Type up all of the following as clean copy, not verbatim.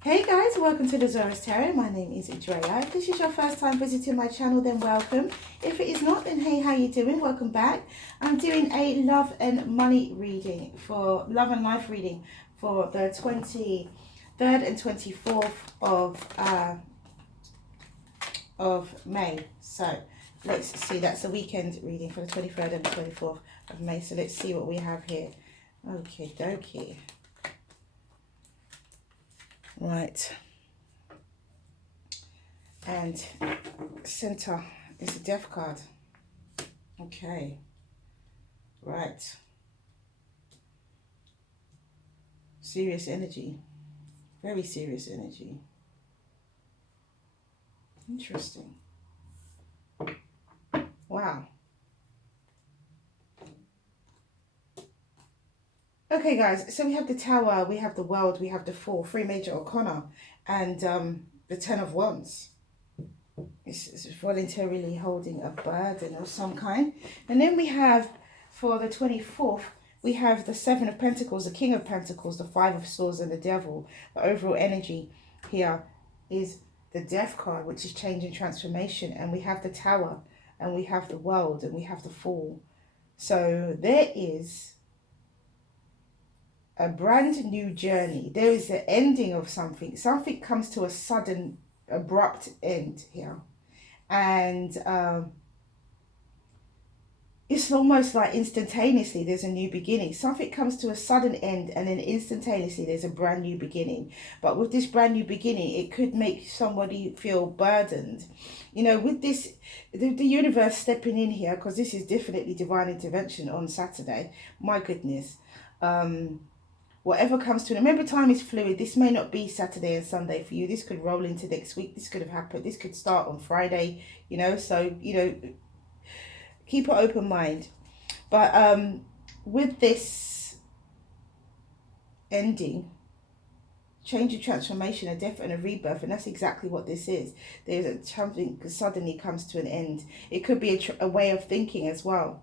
Hey guys, welcome to the Zarious Tarot. My name is Drea. If this is your first time visiting my channel, then welcome. If it is not, then hey, how you doing? Welcome back. I'm doing a love and money reading for love and life reading for the 23rd and 24th of May. So let's see, that's the weekend reading for the 23rd and the 24th of May. So let's see what we have here. Okay, dokie. Right, and center is the death card. Okay, right, serious energy, very serious energy. Interesting. Wow. Okay guys, so we have the Tower, we have the World, we have the Four, three major arcana, and the Ten of Wands. It's voluntarily holding a burden of some kind. And then we have, for the 24th, we have the Seven of Pentacles, the King of Pentacles, the Five of Swords, and the Devil. The overall energy here is the Death card, which is change and transformation. And we have the Tower, and we have the World, and we have the Fool. So there is a brand new journey. There is the ending of something. Something comes to a sudden, abrupt end here. And it's almost like instantaneously there's a new beginning. Something comes to a sudden end and then instantaneously there's a brand new beginning. But with this brand new beginning, it could make somebody feel burdened. You know, with this, the universe stepping in here, because this is definitely divine intervention on Saturday. My goodness. Whatever comes to it. Remember, time is fluid. This may not be Saturday and Sunday for you. This could roll into next week. This could have happened. This could start on Friday, you know. So, you know, keep an open mind. But with this ending, change and transformation, a death and a rebirth, and that's exactly what this is. There's a something suddenly comes to an end. It could be a way of thinking as well.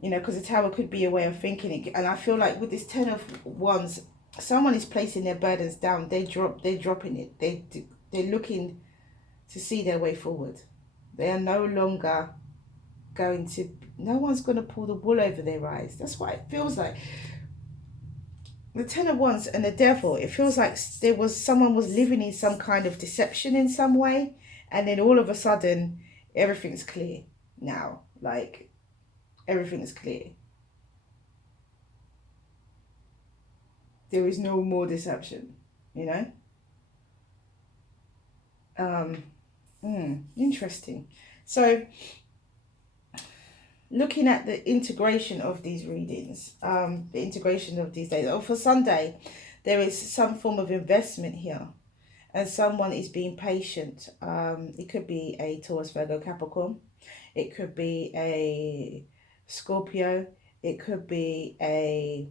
You know, because the Tower could be a way of thinking. And I feel like with this Ten of Wands, someone is placing their burdens down. They're dropping it. They're looking to see their way forward. They are no longer going to, no one's going to pull the wool over their eyes. That's what it feels like. The Ten of Wands and the Devil, it feels like someone was living in some kind of deception in some way. And then all of a sudden, everything's clear now. Like, everything is clear. There is no more deception, you know. Interesting. So, looking at the integration of these readings, the integration of these days. Oh, for Sunday, there is some form of investment here, and someone is being patient. It could be a Taurus, Virgo, Capricorn. It could be a Scorpio, it could be a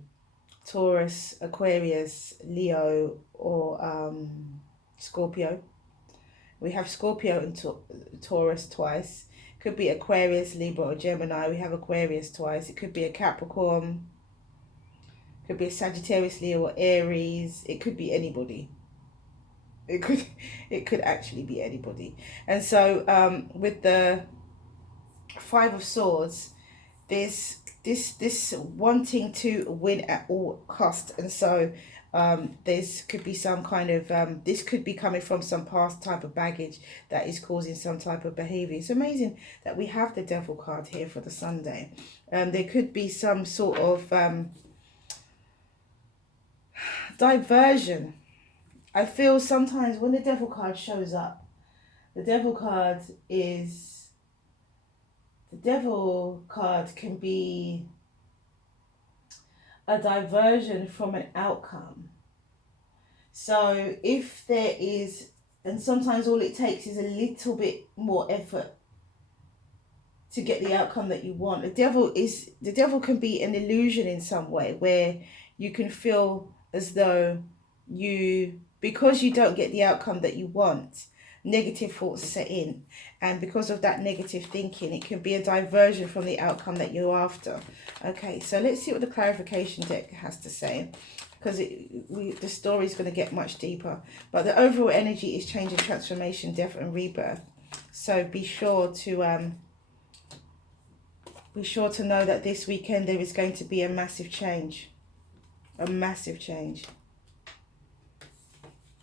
Taurus, Aquarius, Leo, or Scorpio. We have Scorpio and Taurus twice. Could be Aquarius, Libra, or Gemini. We have Aquarius twice. It could be a Capricorn. Could be a Sagittarius, Leo, or Aries. It could be anybody. It could actually be anybody. And so with the Five of Swords, there's this wanting to win at all cost. And so this could be some kind of this could be coming from some past type of baggage that is causing some type of behavior. It's amazing that we have the Devil card here for the Sunday. There could be some sort of diversion. I feel sometimes when the Devil card shows up, the Devil card is, the Devil card can be a diversion from an outcome. So if there is, and sometimes all it takes is a little bit more effort to get the outcome that you want. The devil can be an illusion in some way where you can feel as though because you don't get the outcome that you want, negative thoughts set in, and because of that negative thinking, it can be a diversion from the outcome that you're after. Okay, so let's see what the clarification deck has to say because the story is going to get much deeper. But the overall energy is change and transformation, death and rebirth. So be sure to know that this weekend there is going to be a massive change. A massive change.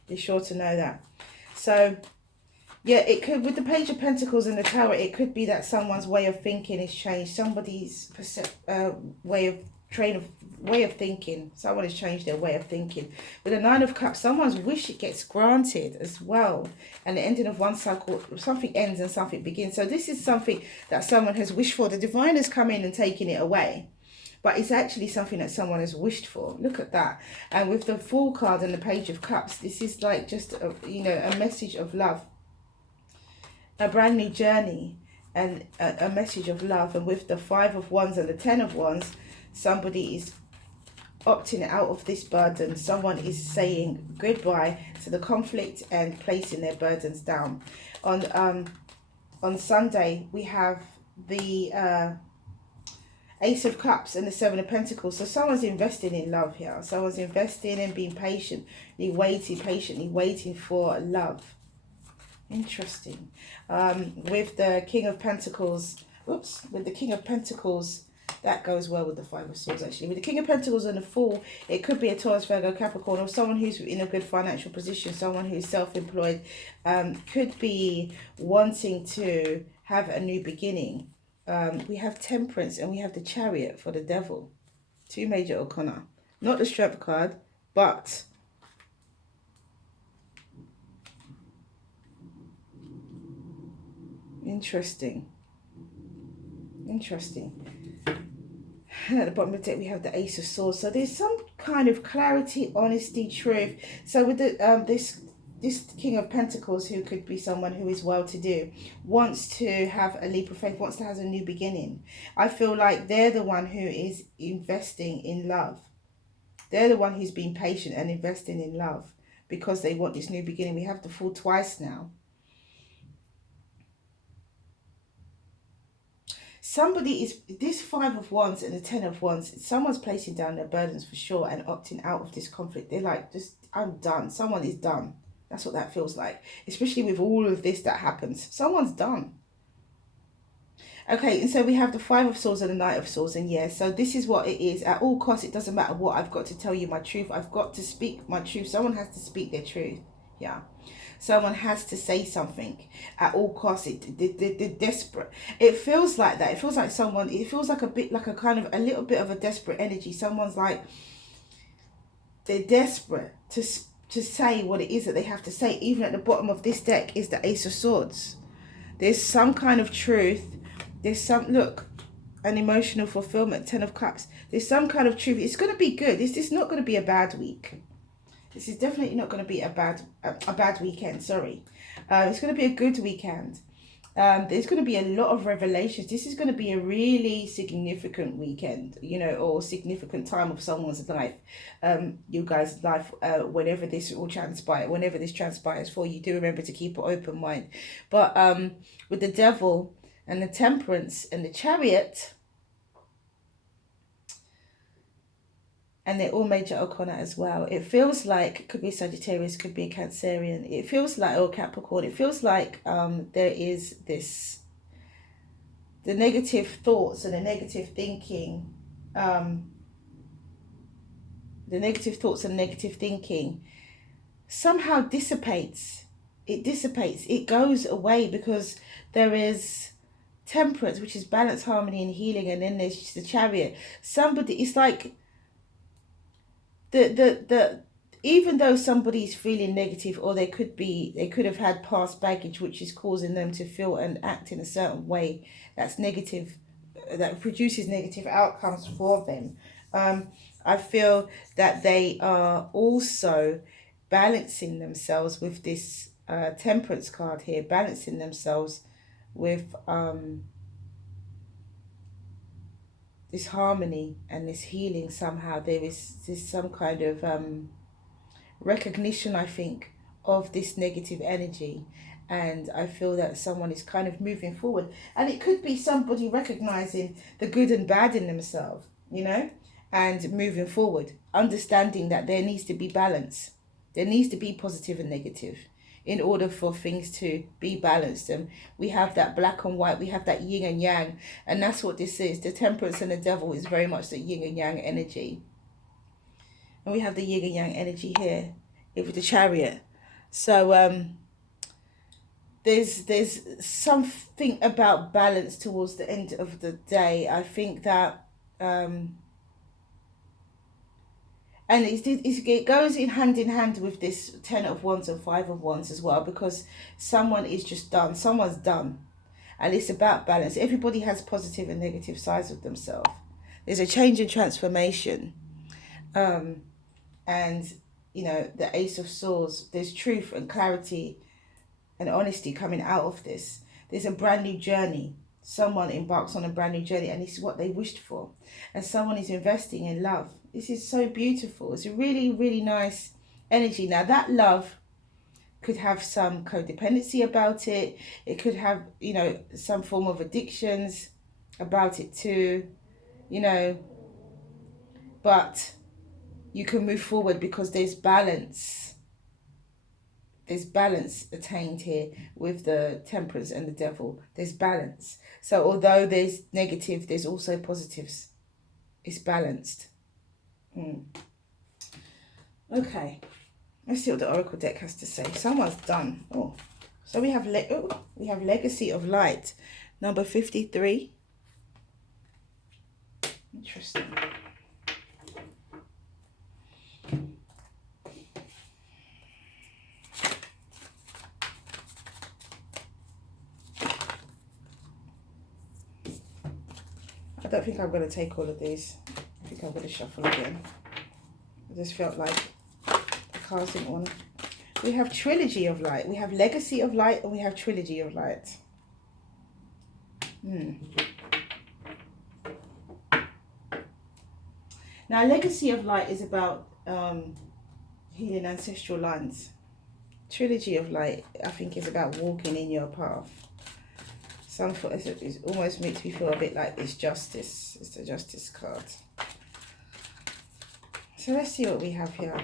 Be sure to know that. So yeah, it could, with the Page of Pentacles and the Tower, it could be that someone's way of thinking is changed. Somebody's way of thinking. Someone has changed their way of thinking. With the Nine of Cups, someone's wish it gets granted as well. And the ending of one cycle, something ends and something begins. So this is something that someone has wished for. The Divine has come in and taken it away. But it's actually something that someone has wished for. Look at that. And with the Fool card and the Page of Cups, this is like just a, a message of love. A brand new journey and a message of love. And with the Five of Wands and the Ten of Wands, somebody is opting out of this burden. Someone is saying goodbye to the conflict and placing their burdens down. On Sunday, we have the Ace of Cups and the Seven of Pentacles. So someone's investing in love here. Someone's investing in being patiently waiting for love. Interesting. With the King of Pentacles, with the King of Pentacles, that goes well with the Five of Swords actually. With the King of Pentacles and the Fool, it could be a Taurus, Virgo, Capricorn, or someone who's in a good financial position, someone who's self-employed, could be wanting to have a new beginning. We have Temperance and we have the Chariot for the Devil. Two major arcana. Not the Strength card, but interesting. And at the bottom of the deck we have the Ace of Swords. So there's some kind of clarity, honesty, truth. So with the this King of Pentacles, who could be someone who is well-to-do, wants to have a leap of faith, wants to have a new beginning. I feel like they're the one who is investing in love. They're the one who's been patient and investing in love because they want this new beginning. We have the Fool twice now. Somebody is, this Five of Wands and the Ten of Wands, someone's placing down their burdens for sure and opting out of this conflict. They're like, I'm done. Someone is done. That's what that feels like. Especially with all of this that happens. Someone's done. Okay, and so we have the Five of Swords and the Knight of Swords. And yeah, so this is what it is. At all costs, it doesn't matter what. I've got to tell you my truth. I've got to speak my truth. Someone has to speak their truth. Yeah. Someone has to say something at all costs. They're desperate. It feels like that. It feels like someone, it feels like a bit like a kind of a little bit of a desperate energy. Someone's like, they're desperate to say what it is that they have to say. Even at the bottom of this deck is the Ace of Swords. There's some kind of truth. There's some, look, an emotional fulfillment, Ten of Cups. There's some kind of truth. It's going to be good. This is not going to be a bad week. This is definitely not going to be a bad weekend, sorry. It's going to be a good weekend. There's going to be a lot of revelations. This is going to be a really significant weekend, or significant time of someone's life. You guys' life, whenever this will transpire, whenever this transpires for you, do remember to keep an open mind. But with the Devil and the Temperance and the Chariot, and they're all major arcana as well. It feels like, it could be Sagittarius, could be a Cancerian. It feels like, or Capricorn. It feels like there is this, the negative thoughts and the negative thinking, somehow dissipates. It dissipates. It goes away because there is Temperance, which is balance, harmony, and healing, and then there's the Chariot. Somebody, it's like, even though somebody's feeling negative, or they could have had past baggage which is causing them to feel and act in a certain way that's negative, that produces negative outcomes for them. I feel that they are also balancing themselves with this Temperance card here, balancing themselves with this harmony and this healing. Somehow there's some kind of recognition, I think, of this negative energy, and I feel that someone is kind of moving forward, and it could be somebody recognizing the good and bad in themselves, and moving forward, understanding that there needs to be balance. There needs to be positive and negative in order for things to be balanced. And we have that black and white, we have that yin and yang, and that's what this is. The temperance and the devil is very much the yin and yang energy. And we have the yin and yang energy here with the chariot. So there's something about balance towards the end of the day. I think that and it goes in hand with this 10 of Wands and 5 of Wands as well, because someone is just done. Someone's done. And it's about balance. Everybody has positive and negative sides of themselves. There's a change and transformation. And, you know, the Ace of Swords, there's truth and clarity and honesty coming out of this. There's a brand new journey. Someone embarks on a brand new journey, and this is what they wished for. And someone is investing in love. This is so beautiful. It's a really, really nice energy. Now, that love could have some codependency about it. It could have, you know, some form of addictions about it too, you know. But you can move forward because there's balance. There's balance attained here with the temperance and the devil. There's balance. So although there's negative, there's also positives. It's balanced. Okay, let's see what the Oracle deck has to say. Someone's done. Oh, so we have Legacy of Light, number 53. Interesting. I don't think I'm going to take all of these. I think I'm going to shuffle again. I just felt like the cards didn't want to. We have Trilogy of Light. We have Legacy of Light, and we have Trilogy of Light. Now, Legacy of Light is about healing ancestral lines. Trilogy of Light, I think, is about walking in your path. It almost makes me feel a bit like it's justice. It's the Justice card. So let's see what we have here.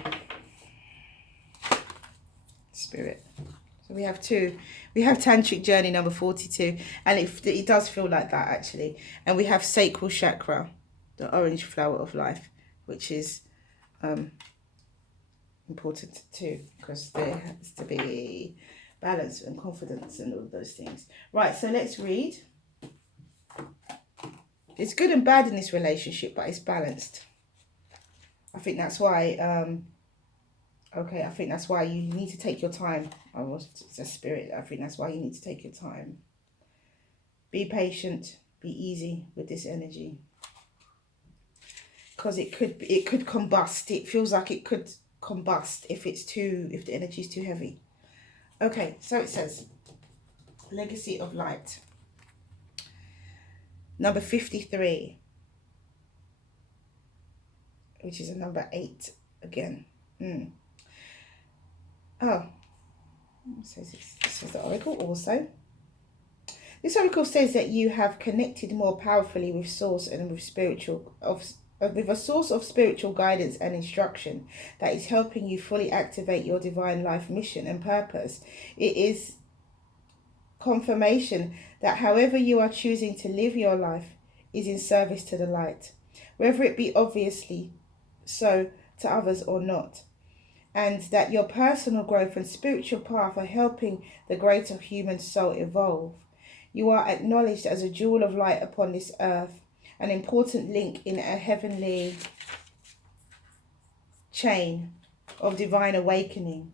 Spirit. So we have two. We have Tantric Journey number 42. And it does feel like that, actually. And we have Sacral Chakra, the orange flower of life, which is important too, because there has to be balance and confidence and all of those things. Right, so let's read. It's good and bad in this relationship, but it's balanced. I think that's why, I think that's why you need to take your time. It's a spirit. I think that's why you need to take your time. Be patient, be easy with this energy. Because it could combust. It feels like it could combust if the energy is too heavy. Okay, so it says, Legacy of Light. Number 53. Which is a number 8 again. Oh, this is the Oracle also. This Oracle says that you have connected more powerfully with Source and with with a source of spiritual guidance and instruction that is helping you fully activate your divine life mission and purpose. It is confirmation that however you are choosing to live your life is in service to the light, whether it be obviously so to others or not, and that your personal growth and spiritual path are helping the greater human soul evolve. You are acknowledged as a jewel of light upon this earth, an important link in a heavenly chain of divine awakening.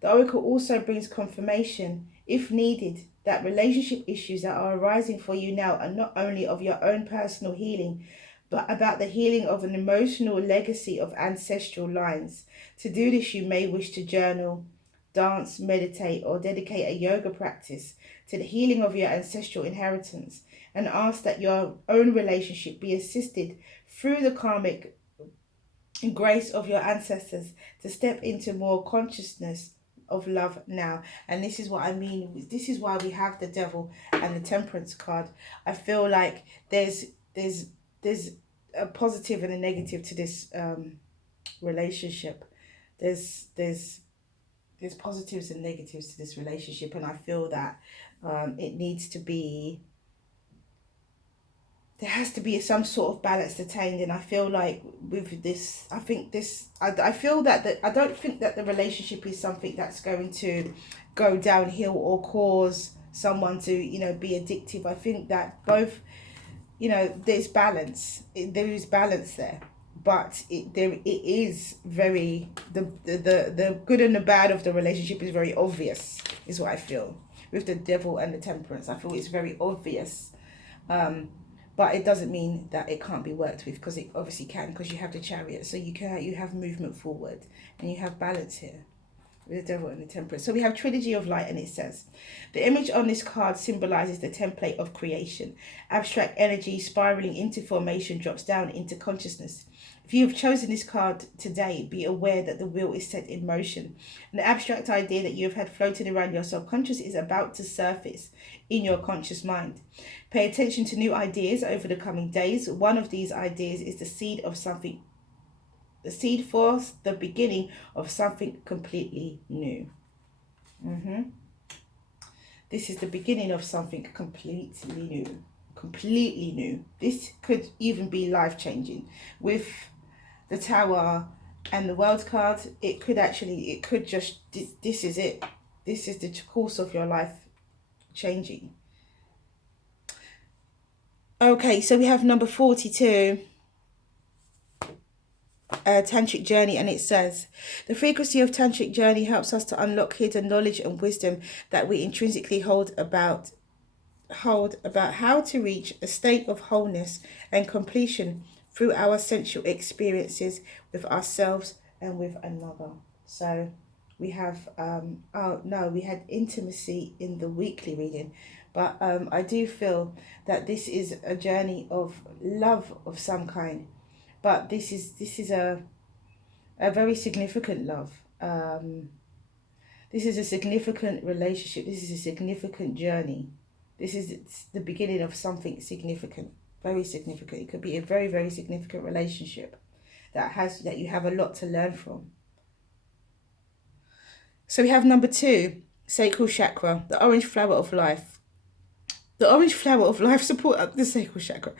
The Oracle also brings confirmation, if needed, that relationship issues that are arising for you now are not only of your own personal healing, but about the healing of an emotional legacy of ancestral lines. To do this, you may wish to journal, dance, meditate, or dedicate a yoga practice to the healing of your ancestral inheritance, and ask that your own relationship be assisted through the karmic grace of your ancestors to step into more consciousness of love now. And this is what I mean. This is why we have the Devil and the Temperance card. I feel like there's a positive and a negative to this relationship. There's positives and negatives to this relationship, and I feel that it needs to be, there has to be some sort of balance attained. And I feel like with this, I feel that I don't think that the relationship is something that's going to go downhill or cause someone to, you know, be addictive. I think that both, you know, there's balance. There is balance there, but it is very, the good and the bad of the relationship is very obvious, is what I feel. With the Devil and the Temperance, I feel it's very obvious. But it doesn't mean that it can't be worked with, because it obviously can, because you have the Chariot. So you have movement forward, and you have balance here with the Devil and the Temperance. So we have Trilogy of Light, and it says, the image on this card symbolizes the template of creation. Abstract energy spiraling into formation drops down into consciousness. If you have chosen this card today, be aware that the wheel is set in motion. An abstract idea that you have had floating around your subconscious is about to surface in your conscious mind. Pay attention to new ideas over the coming days. One of these ideas is the seed for the beginning of something completely new. This is the beginning of something completely new. Completely new. This could even be life-changing. With the Tower and the World card, this is it. This is the course of your life changing. Okay, so we have number 42. Tantric journey, and it says, the frequency of tantric journey helps us to unlock hidden knowledge and wisdom that we intrinsically hold about how to reach a state of wholeness and completion through our sensual experiences with ourselves and with another. So we have we had intimacy in the weekly reading, but I do feel that this is a journey of love of some kind. But this is a very significant love. This is a significant relationship. This is a significant journey. This is the beginning of something significant, very significant. It could be a very, very significant relationship that you have a lot to learn from. So we have number 2, sacral chakra, the orange flower of life. The orange flower of life supports the sacral chakra.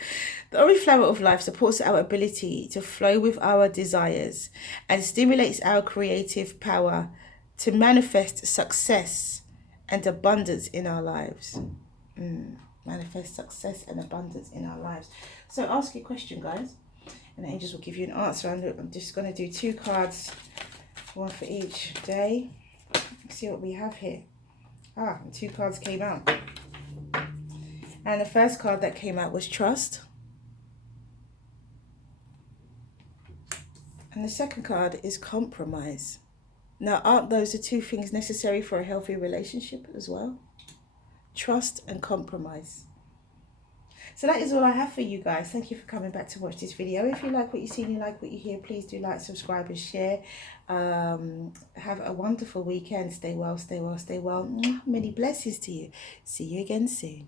The orange flower of life supports our ability to flow with our desires and stimulates our creative power to manifest success and abundance in our lives. Manifest success and abundance in our lives. So ask your question, guys, and the angels will give you an answer. I'm just going to do 2 cards, one for each day. Let's see what we have here. 2 cards came out. And the first card that came out was trust. And the second card is compromise. Now, aren't those the 2 things necessary for a healthy relationship as well? Trust and compromise. So that is all I have for you guys. Thank you for coming back to watch this video. If you like what you see and you like what you hear, please do like, subscribe and share. Have a wonderful weekend. Stay well, stay well, stay well. Many blessings to you. See you again soon.